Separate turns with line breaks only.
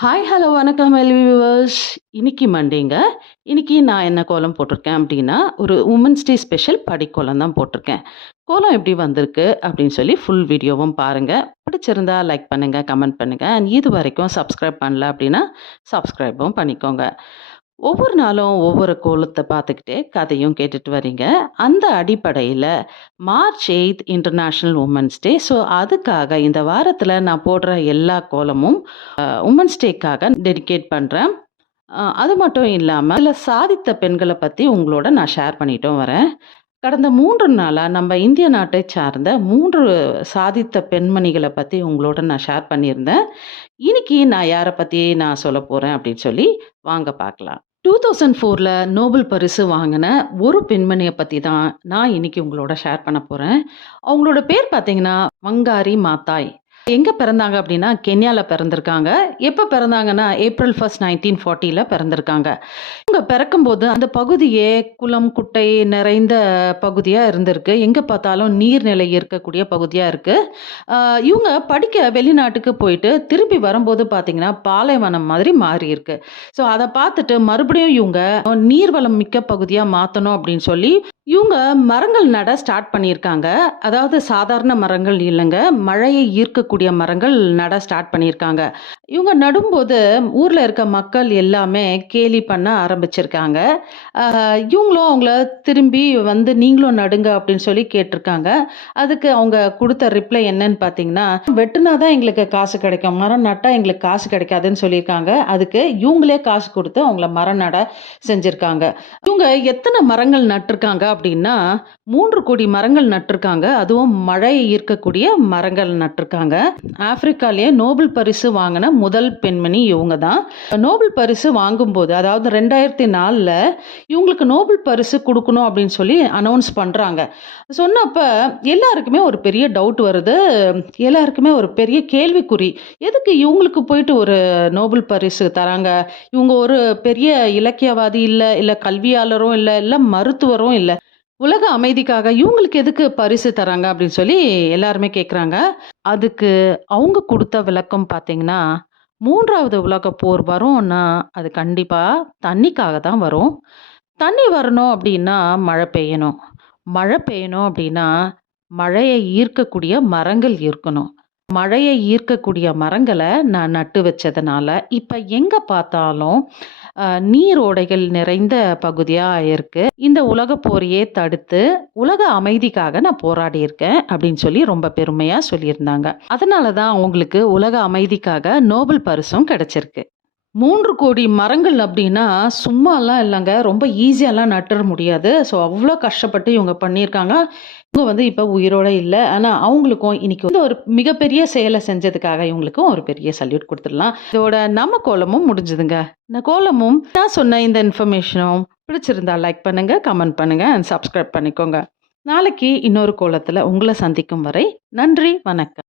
Hi hello வணக்கம் L V viewers இன்னைக்கு மண்டேங்க இன்னைக்கு நான் என்ன கோலம் போட்டிருக்கேன் அப்படின்னா ஒரு உமன்ஸ் டே ஸ்பெஷல் படிக்கோலம் தான் போட்டிருக்கேன். கோலம் எப்படி வந்திருக்கு அப்படின்னு சொல்லி ஃபுல் வீடியோவும் பாருங்கள் பிடிச்சிருந்தா லைக் பண்ணுங்கள் கமெண்ட் பண்ணுங்கள் அண்ட் இது வரைக்கும் சப்ஸ்கிரைப் பண்ணல அப்படின்னா சப்ஸ்கிரைபும் பண்ணிக்கோங்க. ஒவ்வொரு நாளும் ஒவ்வொரு கோலத்தை பார்த்துக்கிட்டே கதையும் கேட்டுட்டு வரீங்க அந்த அடிப்படையில் March eighth international women's day so அதுக்காக இந்த வாரத்தில் நான் போடுற எல்லா கோலமும் உமன்ஸ் டேக்காக டெடிகேட் பண்ணுறேன் அது மட்டும் இல்லாமல் சில சாதித்த பெண்களை பற்றி உங்களோட நான் ஷேர் பண்ணிட்டும் வரேன். கடந்த மூன்று நாளாக நம்ம இந்திய நாட்டை சார்ந்த மூன்று சாதித்த பெண்மணிகளை பற்றி உங்களோட நான் ஷேர் பண்ணியிருந்தேன். இன்னைக்கு நான் யாரை பற்றி நான் சொல்ல போகிறேன் அப்படின்னு சொல்லி வாங்க பார்க்கலாம் டூ தௌசண்ட் ஃபோரில் நோபல் பரிசு வாங்கின ஒரு பெண்மணியை பற்றி தான் நான் இன்னைக்கு உங்களோட ஷேர் பண்ண போகிறேன் அவங்களோட பேர் பார்த்தீங்கன்னா வங்காரி மாத்தாய். எங்கே பிறந்தாங்க அப்படின்னா கென்யாவில் பிறந்திருக்காங்க. எப்போ பிறந்தாங்கன்னா ஏப்ரல் ஃபர்ஸ்ட் நைன்டீன் ஃபார்ட்டியில் பிறந்திருக்காங்க. இவங்க பிறக்கும்போது அந்த பகுதியே குளம் குட்டை நிறைந்த பகுதியாக இருந்திருக்கு. எங்கே பார்த்தாலும் நீர்நிலை இருக்கக்கூடிய பகுதியாக இருக்குது இவங்க படிக்க வெளிநாட்டுக்கு போயிட்டு திரும்பி வரும்போது பார்த்தீங்கன்னா பாலைவனம் மாதிரி மாறி இருக்கு. ஸோ அதை பார்த்துட்டு மறுபடியும் இவங்க நீர்வளம் மிக்க பகுதியாக மாற்றணும் அப்படின்னு சொல்லி இவங்க மரங்கள் நட ஸ்டார்ட் பண்ணியிருக்காங்க. அதாவது சாதாரண மரங்கள் இல்லைங்க மழையை ஈர்க்கக்கூடிய மரங்கள் நட ஸ்டார்ட் பண்ணியிருக்காங்க. இவங்க நடும்போது ஊரில் இருக்க மக்கள் எல்லாமே கேலி பண்ண ஆரம்பிச்சிருக்காங்க. இவங்களும் அவங்கள திரும்பி வந்து நீங்களும் நடுங்க அப்படின்னு சொல்லி கேட்டிருக்காங்க. அதுக்கு அவங்க கொடுத்த ரிப்ளை என்னன்னு பார்த்தீங்கன்னா வெட்டுனா தான் எங்களுக்கு காசு கிடைக்கும் மரம் நட்டால் எங்களுக்கு காசு கிடைக்காதுன்னு சொல்லியிருக்காங்க. அதுக்கு இவங்களே காசு கொடுத்து அவங்கள மரம் நட செஞ்சுருக்காங்க. இவங்க எத்தனை மரங்கள் நட்டிருக்காங்க அப்படின்னா மூன்று கோடி மரங்கள் நட்டிருக்காங்க. அதுவும் மழை ஈர்க்கக்கூடிய மரங்கள் நட்டிருக்காங்க. ஆப்பிரிக்காலேயே நோபல் பரிசு வாங்கின முதல் பெண்மணி இவங்க தான் நோபல் பரிசு வாங்கும்போது அதாவது ரெண்டாயிரத்தி நாலில் இவங்களுக்கு நோபல் பரிசு கொடுக்கணும் அப்படின்னு சொல்லி அனௌன்ஸ் பண்ணுறாங்க சொன்னப்ப எல்லாருக்குமே ஒரு பெரிய டவுட் வருது. எல்லாருக்குமே ஒரு பெரிய கேள்விக்குறி. எதுக்கு இவங்களுக்கு போயிட்டு ஒரு நோபல் பரிசு தராங்க? இவங்க ஒரு பெரிய இலக்கியவாதி இல்லை இல்லை கல்வியாளரும் இல்லை இல்லை மருத்துவரும் இல்லை. உலக அமைதிக்காக இவங்களுக்கு எதுக்கு பரிசு தராங்க அப்படின்னு சொல்லி எல்லாருமே கேட்குறாங்க அதுக்கு அவங்க கொடுத்த விளக்கம் பார்த்தீங்கன்னா மூன்றாவது உலக போர் வரும்னா அது கண்டிப்பாக தண்ணிக்காக தான் வரும். தண்ணி வரணும் அப்படின்னா மழை பெய்யணும். மழை பெய்யணும் அப்படின்னா மழையை ஈர்க்கக்கூடிய மரங்கள் இருக்கணும். மழையை ஈர்க்கக்கூடிய மரங்களை நான் நட்டு வச்சதுனால இப்போ எங்கே பார்த்தாலும் நீரோடைகள் நிறைந்த பகுதியாக இருக்குது இந்த உலக போரையே தடுத்து உலக அமைதிக்காக நான் போராடி இருக்கேன் அப்படின்னு சொல்லி ரொம்ப பெருமையாக சொல்லியிருந்தாங்க. அதனால தான் அவங்களுக்கு உலக அமைதிக்காக நோபல் பரிசும் கிடைச்சிருக்கு. மூன்று கோடி மரங்கள் அப்படின்னா சும்மாலாம் இல்லைங்க. ரொம்ப ஈஸியாலாம் நட்டுற முடியாது. ஸோ அவ்வளோ கஷ்டப்பட்டு இவங்க பண்ணியிருக்காங்க. இவங்க வந்து இப்போ உயிரோட இல்லை. ஆனால் அவங்களுக்கும் இன்னைக்கு வந்து ஒரு மிகப்பெரிய செயலை செஞ்சதுக்காக இவங்களுக்கும் ஒரு பெரிய சல்யூட் கொடுத்துடலாம். இதோட நம்ம கோலமும் முடிஞ்சுதுங்க. இந்த கோலமும் நான் சொன்ன இந்த இன்ஃபர்மேஷனும் பிடிச்சிருந்தா லைக் பண்ணுங்க கமெண்ட் பண்ணுங்க அண்ட் சப்ஸ்கிரைப் பண்ணிக்கோங்க. நாளைக்கு இன்னொரு கோலத்தில் உங்களை சந்திக்கும் வரை நன்றி வணக்கம்.